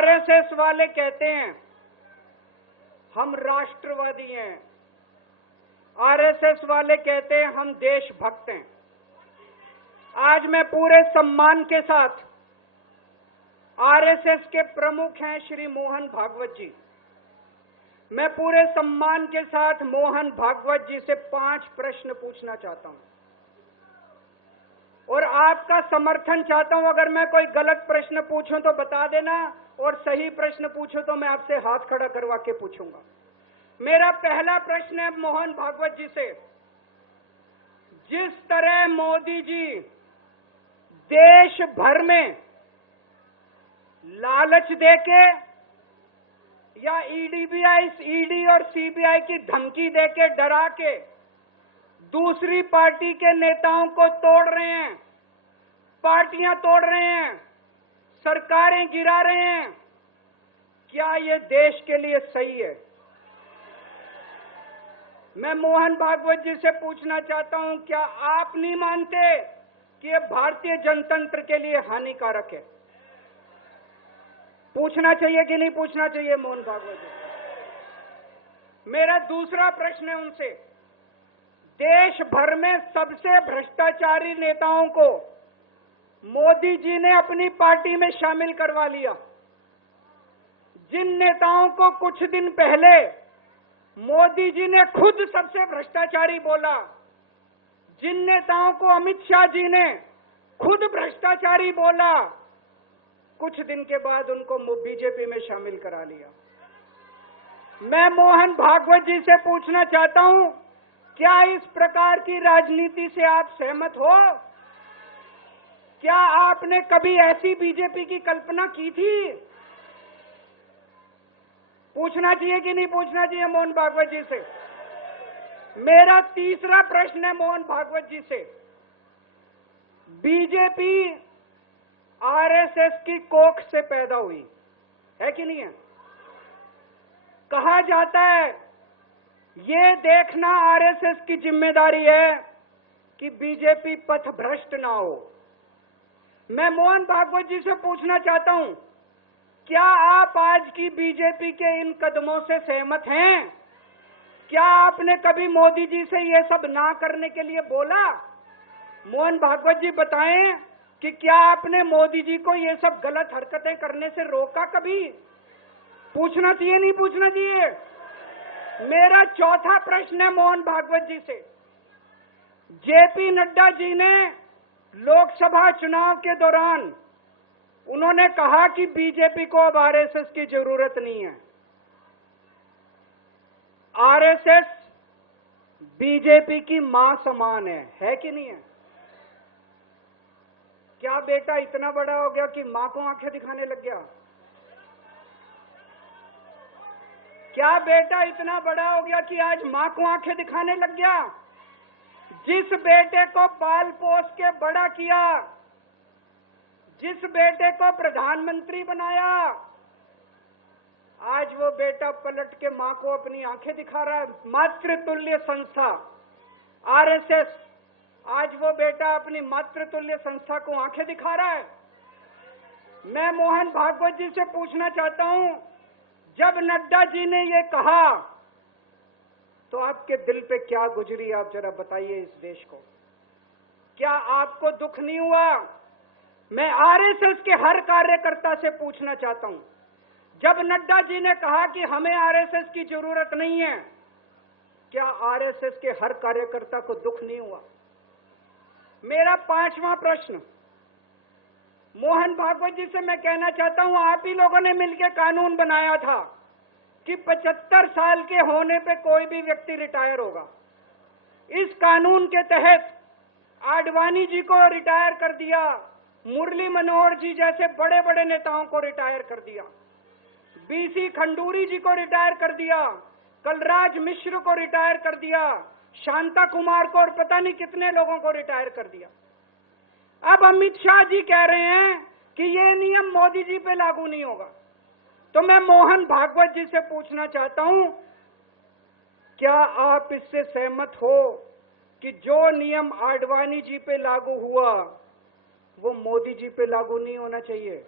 RSS वाले कहते हैं हम राष्ट्रवादी हैं, आरएसएस वाले कहते हैं हम देशभक्त हैं। आज मैं पूरे सम्मान के साथ आरएसएस के प्रमुख हैं श्री मोहन भागवत जी, मैं पूरे सम्मान के साथ मोहन भागवत जी से 5 प्रश्न पूछना चाहता हूं और आपका समर्थन चाहता हूं। अगर मैं कोई गलत प्रश्न पूछूं तो बता देना और सही प्रश्न पूछूं तो मैं आपसे हाथ खड़ा करवा के पूछूंगा। मेरा पहला प्रश्न है मोहन भागवत जी से, जिस तरह मोदी जी देश भर में लालच देके या ईडी और सीबीआई की धमकी देके डरा के दूसरी पार्टी के नेताओं को तोड़ रहे हैं, पार्टियां तोड़ रहे हैं, सरकारें गिरा रहे हैं, क्या ये देश के लिए सही है? मैं मोहन भागवत जी से पूछना चाहता हूं, क्या आप नहीं मानते कि ये भारतीय जनतंत्र के लिए हानिकारक है? पूछना चाहिए कि नहीं पूछना चाहिए मोहन भागवत जी? मेरा दूसरा प्रश्न है उनसे, देश भर में सबसे भ्रष्टाचारी नेताओं को मोदी जी ने अपनी पार्टी में शामिल करवा लिया। जिन नेताओं को कुछ दिन पहले मोदी जी ने खुद सबसे भ्रष्टाचारी बोला, जिन नेताओं को अमित शाह जी ने खुद भ्रष्टाचारी बोला, कुछ दिन के बाद उनको बीजेपी में शामिल करा लिया। मैं मोहन भागवत जी से पूछना चाहता हूं, क्या इस प्रकार की राजनीति से आप सहमत हो? क्या आपने कभी ऐसी बीजेपी की कल्पना की थी? पूछना चाहिए कि नहीं पूछना चाहिए मोहन भागवत जी से? मेरा तीसरा प्रश्न है मोहन भागवत जी से, बीजेपी आरएसएस की कोख से पैदा हुई है कि नहीं है? कहा जाता है ये देखना आरएसएस की जिम्मेदारी है कि बीजेपी पथभ्रष्ट ना हो। मैं मोहन भागवत जी से पूछना चाहता हूं, क्या आप आज की बीजेपी के इन कदमों से सहमत हैं? क्या आपने कभी मोदी जी से ये सब ना करने के लिए बोला? मोहन भागवत जी बताएं कि क्या आपने मोदी जी को ये सब गलत हरकतें करने से रोका कभी? पूछना चाहिए नहीं पूछना चाहिए? मेरा चौथा प्रश्न है मोहन भागवत जी से, जेपी नड्डा जी ने लोकसभा चुनाव के दौरान उन्होंने कहा कि बीजेपी को अब आरएसएस की जरूरत नहीं है। आरएसएस बीजेपी की मां समान है कि नहीं है? क्या बेटा इतना बड़ा हो गया कि मां को आंखें दिखाने लग गया? क्या बेटा इतना बड़ा हो गया कि आज मां को आंखें दिखाने लग गया? जिस बेटे को पाल पोस के बड़ा किया, जिस बेटे को प्रधानमंत्री बनाया, आज वो बेटा पलट के मां को अपनी आंखें दिखा रहा है। मातृतुल्य संस्था आरएसएस, आज वो बेटा अपनी मातृतुल्य संस्था को आंखें दिखा रहा है। मैं मोहन भागवत जी से पूछना चाहता हूं, जब नड्डा जी ने ये कहा तो आपके दिल पे क्या गुजरी, आप जरा बताइए इस देश को। क्या आपको दुख नहीं हुआ? मैं आरएसएस के हर कार्यकर्ता से पूछना चाहता हूं, जब नड्डा जी ने कहा कि हमें आरएसएस की जरूरत नहीं है, क्या आरएसएस के हर कार्यकर्ता को दुख नहीं हुआ? मेरा 5वां प्रश्न मोहन भागवत जी से मैं कहना चाहता हूं, आप ही लोगों ने मिलकर कानून बनाया था कि 75 साल के होने पे कोई भी व्यक्ति रिटायर होगा। इस कानून के तहत आडवाणी जी को रिटायर कर दिया, मुरली मनोहर जी जैसे बड़े बड़े नेताओं को रिटायर कर दिया, बीसी खंडूरी जी को रिटायर कर दिया, कलराज मिश्र को रिटायर कर दिया, शांता कुमार को और पता नहीं कितने लोगों को रिटायर कर दिया। अब अमित शाह जी कह रहे हैं कि ये नियम मोदी जी पे लागू नहीं होगा। तो मैं मोहन भागवत जी से पूछना चाहता हूं, क्या आप इससे सहमत हो कि जो नियम आडवाणी जी पे लागू हुआ वो मोदी जी पे लागू नहीं होना चाहिए?